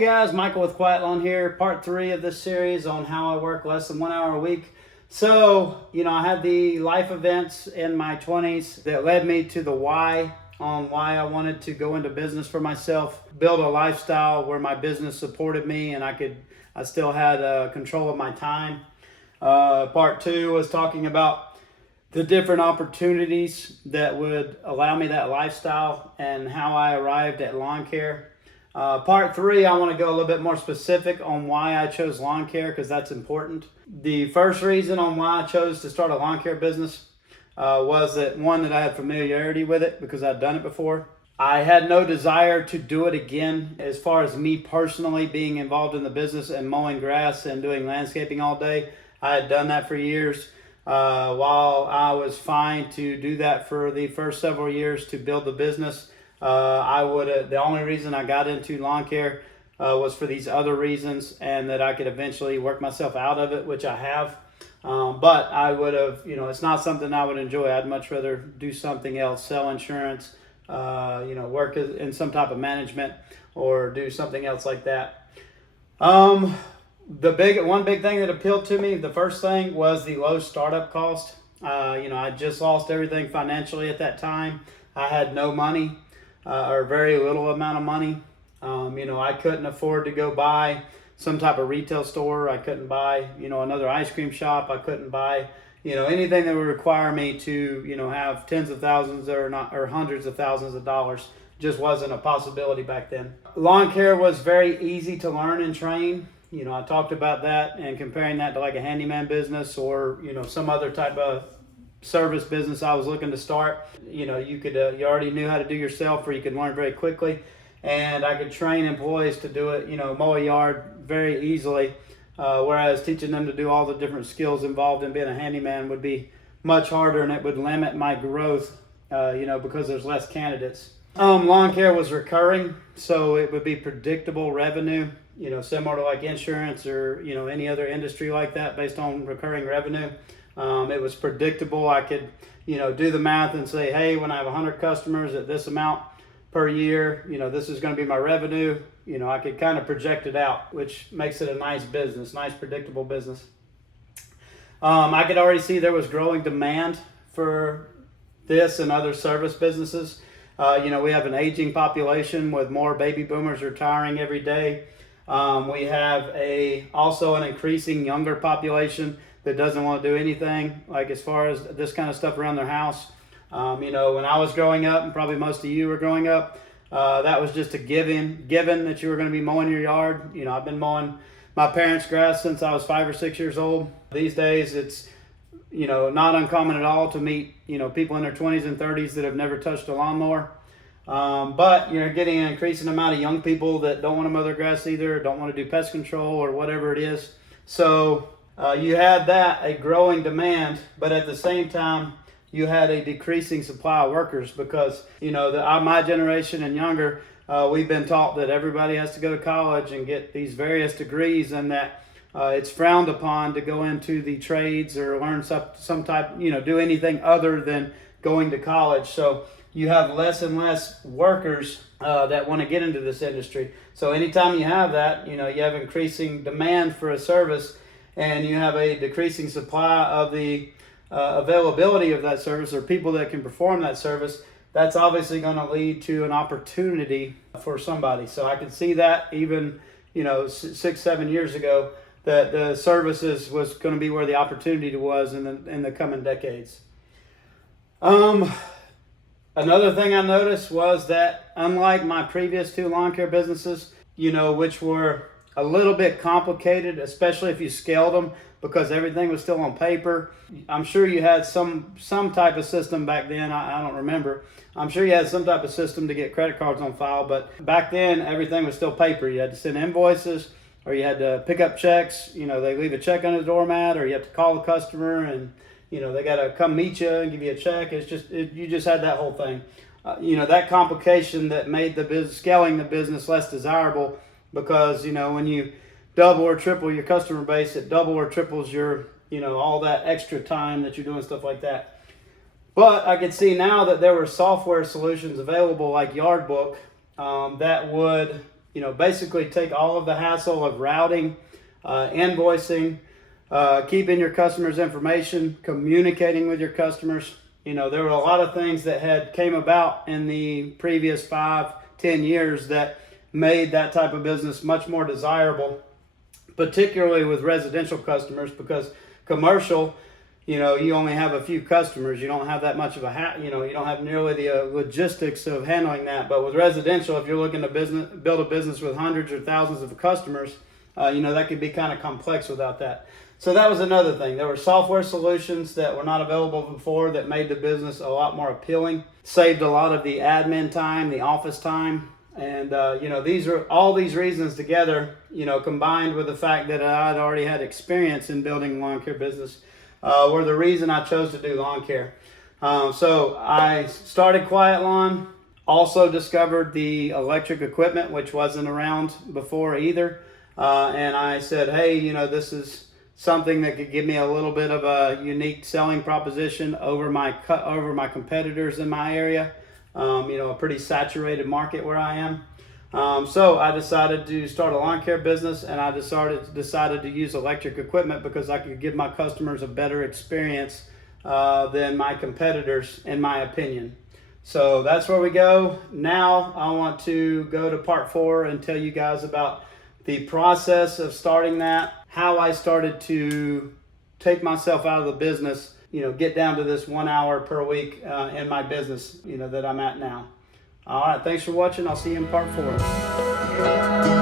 Hey guys, Michael with Quiet Lawn here, part 3 of this series on how I work less than 1 hour a week. So, I had the life events in my 20s that led me to the why on why I wanted to go into business for myself, build a lifestyle where my business supported me and I still had control of my time. Part 2 was talking about the different opportunities that would allow me that lifestyle and how I arrived at lawn care. Part 3, I want to go a little bit more specific on why I chose lawn care because that's important. The first reason on why I chose to start a lawn care business was that I had familiarity with it because I'd done it before. I had no desire to do it again as far as me personally being involved in the business and mowing grass and doing landscaping all day. I had done that for years. While I was fine to do that for the first several years to build the business, the only reason I got into lawn care was for these other reasons and that I could eventually work myself out of it, which I have. But I would have, it's not something I would enjoy. I'd much rather do something else, sell insurance, work in some type of management or do something else like that. One big thing that appealed to me, the first thing was the low startup cost. I just lost everything financially at that time. I had no money. Or very little amount of money. I couldn't afford to go buy some type of retail store. I couldn't buy, another ice cream shop. I couldn't buy, anything that would require me to, have tens of thousands or hundreds of thousands of dollars. Just wasn't a possibility back then. Lawn care was very easy to learn and train. I talked about that and comparing that to like a handyman business or, some other type of service business I was looking to start. You already knew how to do yourself, or you could learn very quickly, and I could train employees to do it, mow a yard very easily, whereas teaching them to do all the different skills involved in being a handyman would be much harder, and it would limit my growth, because there's less candidates. Lawn care was recurring, so it would be predictable revenue, similar to like insurance or any other industry like that based on recurring revenue. It was predictable. I could, do the math and say, hey, when I have 100 customers at this amount per year, this is going to be my revenue. I could kind of project it out, which makes it a nice business, nice predictable business. I could already see there was growing demand for this and other service businesses. We have an aging population with more baby boomers retiring every day. We have also an increasing younger population that doesn't want to do anything like as far as this kind of stuff around their house. When I was growing up, and probably most of you were growing up, that was just a given that you were going to be mowing your yard. I've been mowing my parents' grass since I was 5 or 6 years old. These days it's not uncommon at all to meet people in their 20s and 30s that have never touched a lawnmower. But you're getting an increasing amount of young people that don't want to mow their grass either, don't want to do pest control or whatever it is. So you had a growing demand, but at the same time, you had a decreasing supply of workers because, my generation and younger, we've been taught that everybody has to go to college and get these various degrees and that it's frowned upon to go into the trades or learn some type, do anything other than going to college. So you have less and less workers that want to get into this industry. So anytime you have that, you have increasing demand for a service and you have a decreasing supply of the availability of that service or people that can perform that service, that's obviously going to lead to an opportunity for somebody. So I could see that even, 6-7 years ago, that the services was going to be where the opportunity was in the coming decades. Another thing I noticed was that unlike my previous 2 lawn care businesses, which were a little bit complicated, especially if you scaled them because everything was still on paper. I'm sure you had some type of system back then. I don't remember. I'm sure you had some type of system to get credit cards on file, but back then everything was still paper. You had to send invoices or you had to pick up checks. They leave a check on the doormat or you have to call the customer and they got to come meet you and give you a check. You just had that whole thing. That complication that made scaling the business less desirable because, when you double or triple your customer base, it double or triples your, all that extra time that you're doing stuff like that. But I could see now that there were software solutions available like Yardbook that would basically take all of the hassle of routing, invoicing, keeping your customers' information, communicating with your customers. There were a lot of things that had came about in the previous 5-10 years that made that type of business much more desirable, particularly with residential customers, because commercial, you only have a few customers. You don't have that much of you don't have nearly the logistics of handling that. But with residential, if you're looking to build a business with hundreds or thousands of customers, that could be kind of complex without that. So that was another thing. There were software solutions that were not available before that made the business a lot more appealing, saved a lot of the admin time, the office time. And, these are all these reasons together, combined with the fact that I'd already had experience in building a lawn care business, were the reason I chose to do lawn care. So I started Quiet Lawn, also discovered the electric equipment, which wasn't around before either. And I said, hey, this is something that could give me a little bit of a unique selling proposition over my competitors in my area. A pretty saturated market where I am. So I decided to start a lawn care business, and I decided to use electric equipment because I could give my customers a better experience than my competitors, in my opinion. So that's where we go. Now I want to go to part 4 and tell you guys about the process of starting that, how I started to take myself out of the business, get down to this 1 hour per week in my business, that I'm at now. All right, thanks for watching. I'll see you in part 4.